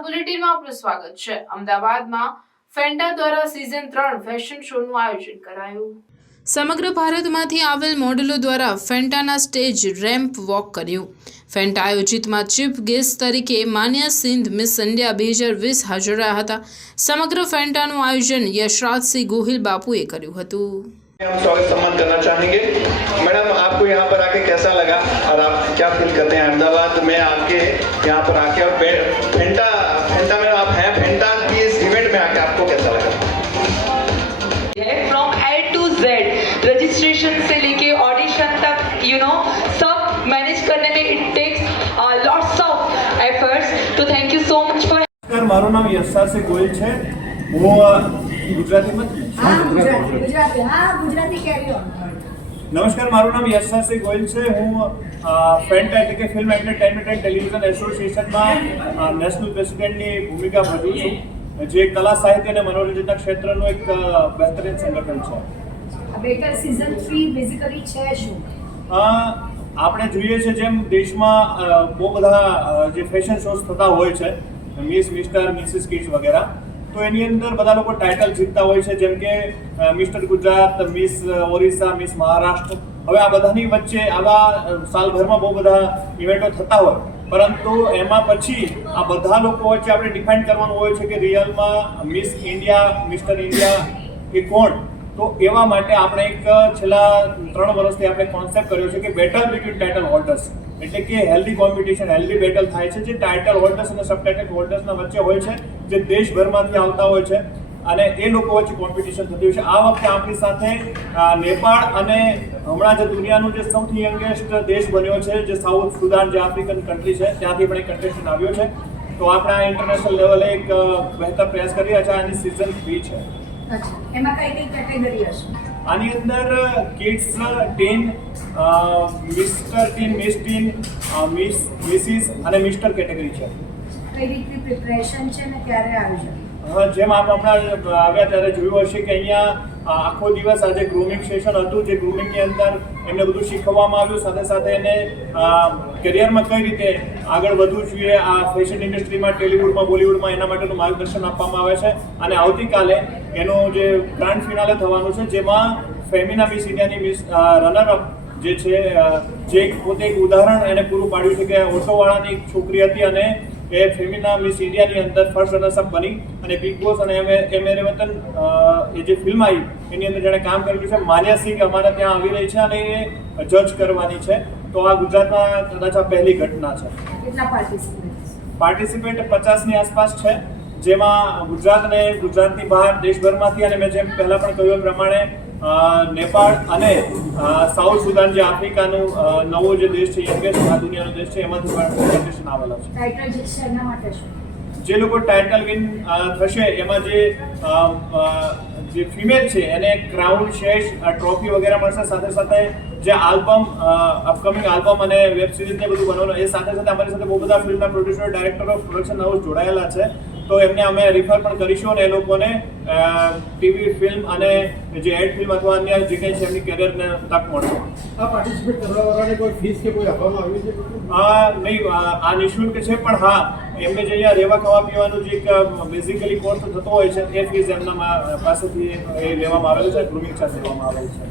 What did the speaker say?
નમસ્કાર, બુલેટિનમાં આપનું સ્વાગત છે। અમદાવાદમાં ફેન્ટા દ્વારા સિઝન 3 ફેશન શોનું આયોજન કરાયું। સમગ્ર ભારતમાંથી આવેલ મોડેલો દ્વારા ફેન્ટાના સ્ટેજ રેમ્પ વોક કર્યું। ફેન્ટા આયોજિતમાં ચીફ ગેસ્ટ તરીકે માન્યા સિંધ મિસ ઇન્ડિયા 2020 હાજર રહ્યા હતા। સમગ્ર ફેન્ટાનું આયોજન યશરાજસિંહ ગોહિલ બાપુએ કર્યું હતું। हम स्वागत सम्मान करना चाहेंगे। मैडम, आपको यहाँ पर आके कैसा लगा और आप क्या फील करते हैं अहमदाबाद में आपके यहाँ पर आके और फेंटा में आप हैं, फेंटा की इस इवेंट में आके आपको कैसा लगा? From A to Z registration से लेके ऑडिशन तक सब मैनेज करने में it takes lots of efforts. तो thank you so much for. મારું નામ યશરાજસિંહ ગોહિલ છે। હું ગુજરાતીમાં નમસ્કાર, મારું નામ યશરાજસિંહ ગોહિલ છે। હું ફેન્ટા એટલે કે ફિલ્મ એન્ટરટેનમેન્ટ એન્ડ ટેલિવિઝન એસોસિએશનમાં નેશનલ પ્રેસિડેન્ટની ભૂમિકા ભજવું છું, જે કલા સાહિત્ય અને મનોરંજનના ક્ષેત્રનું એક બહેતરીન સંગઠન છે। બેટર સિઝન 3 બેઝિકલી છે શું? આપણે જોઈએ છે જેમ દેશમાં બહુ બધા જે ફેશન શોઝ થતા હોય છે, મિસ, મિસ્ટર, મિસિસ કિડ્સ વગેરે, તો એની અંદર બધા લોકો ટાઇટલ જીતતા હોય છે, જેમ કે mister Gujarat, miss Orissa, miss Maharashtra. હવે આ બધાની વચ્ચે આવા સાલભરમાં બહુ બધા ઇવેન્ટો થતા હોય, પરંતુ એમાં પછી આ બધા લોકો વચ્ચે આપણે ડિફાઇન કરવાનું હોય છે કે રિયલમાં મિસ ઇન્ડિયા, મિસ્ટર ઇન્ડિયા એ કોણ। તો એવા માટે આપણે એક છેલ્લા 3 વર્ષથી આપણે કોન્સેપ્ટ કર્યો છે કે બેટલ બિટવીન ટાઇટલ હોલ્ડર્સ, એટલે કે હેલ્ધી કોમ્પિટિશન, હેલ્ધી બેટલ થાય છે જે ટાઇટલ હોલ્ડર્સ અને સબ ટાઇટલ હોલ્ડર્સના વચ્ચે હોય છે, જે દેશભરમાંથી આવતા હોય છે અને એ લોકો વચ્ચે કોમ્પિટિશન થતી હોય છે। આ વખતે આપણી સાથે નેપાળ અને હમણાં જે દુનિયાનું જે સૌથી યંગેસ્ટ દેશ બન્યો છે, જે સાઉથ સુદાન, જે આફ્રિકન કન્ટ્રી છે, ત્યાંથી પણ એક કન્ટેસ્ટન્ટ આવ્યો છે। તો આપણે આ ઇન્ટરનેશનલ લેવલે એક બહેતર પ્રયાસ કરી રહ્યા છે। આની સિઝન 3 છે। એમાં કઈ કેટેગરી હશે? આની અંદર kids, teen, mister teen, miss teen, miss, Mrs અને મિસ્ટર કેટેગરી છે। કઈ રીતની પ્રિપરેશન છે ને ક્યારે આયોજન? જેમ આપ હમણાં આવ્યા ત્યારે જોયું હશે કે અહીંયા આખો દિવસ આજે ગ્રૂમિંગ સેશન હતું, જે ગ્રૂમિંગની અંદર એમને બધું શીખવવામાં આવ્યું, સાથે સાથે એને કરિયરમાં કઈ રીતે આગળ વધવું જોઈએ, આ ફેશન ઇન્ડસ્ટ્રીમાં, ટેલિવૂડમાં, બોલિવૂડમાં, એના માટેનું માર્ગદર્શન આપવામાં આવે છે। અને આવતીકાલે એનું જે ગ્રાન્ડ ફિનાલે થવાનું છે, જેમાં ફેમિના મિસ ઇન્ડિયાની મિસ રનરઅપ જે છે, જે પોતે એક ઉદાહરણ એને પૂરું પાડ્યું છે કે ઓટોવાળાની એક છોકરી હતી અને એ ફેમિના મિસ ઇન્ડિયાની અંદર ફર્સ્ટ રનર્સઅપ બની અને બિગ બોસ અને એ મેરે વતન એ જે ફિલ્મ આવી એની અંદર જેણે કામ કરેલું છે, માન્યા સિંહ અમારા ત્યાં આવી રહી છે અને એ જજ કરવાની છે। તો આ ગુજરાતમાં કદાચ આ પહેલી ઘટના છે। કેટલા પાર્ટિસિપેન્ટ 50ની આસપાસ છે, જેમાં ગુજરાત અને ગુજરાતની બહાર દેશભરમાંથી, અને મેં જેમ પહેલાં પણ કહ્યું એ પ્રમાણે નેપાળ અને સાઉથ સુદાન, જે આફ્રિકાનું નવો જે દેશ છે, યંગેસ્ટ આ દુનિયાનો દેશ છે, એમાંથી પણ કોમ્પિટિશન આવેલા છે। ટાઇટલ જીતશે એના માટે શું? જે લોકો ટાઇટલ વિન થશે એમાં જે ફિમેલ છે એને ક્રાઉન, શેષ, ટ્રોફી વગેરે મળશે। સાથે સાથે જે આલ્બમ, અપકમિંગ આલ્બમ અને વેબ સિરીઝને બધું બનવાનું, એ સાથે સાથે અમારી સાથે બહુ બધા ફિલ્મના producer, director of production house જોડાયેલા છે। તો એમને અમે રિફર પણ કરીશું અને એ લોકોને ટીવી, ફિલ્મ અને જે એડ ફિલ્મ અથવા અન્ય જે કંઈ છે એમની કેરિયરને તક મળશે। આ પાર્ટિસિપેટ કરવાવાળાને કોઈ ફીસ કે કોઈ આપવામાં આવી છે? નહીં, આ નિઃશુલ્ક છે, પણ હા, એમને જે અહીંયા રહેવા ખાવા પીવાનું જે એક બેઝિકલી કોર્સ થતો હોય છે, એ ફીસ એમના પાસેથી એ લેવામાં આવેલું છે, ગ્રુમિંગ ચાર્જ લેવામાં આવેલું છે।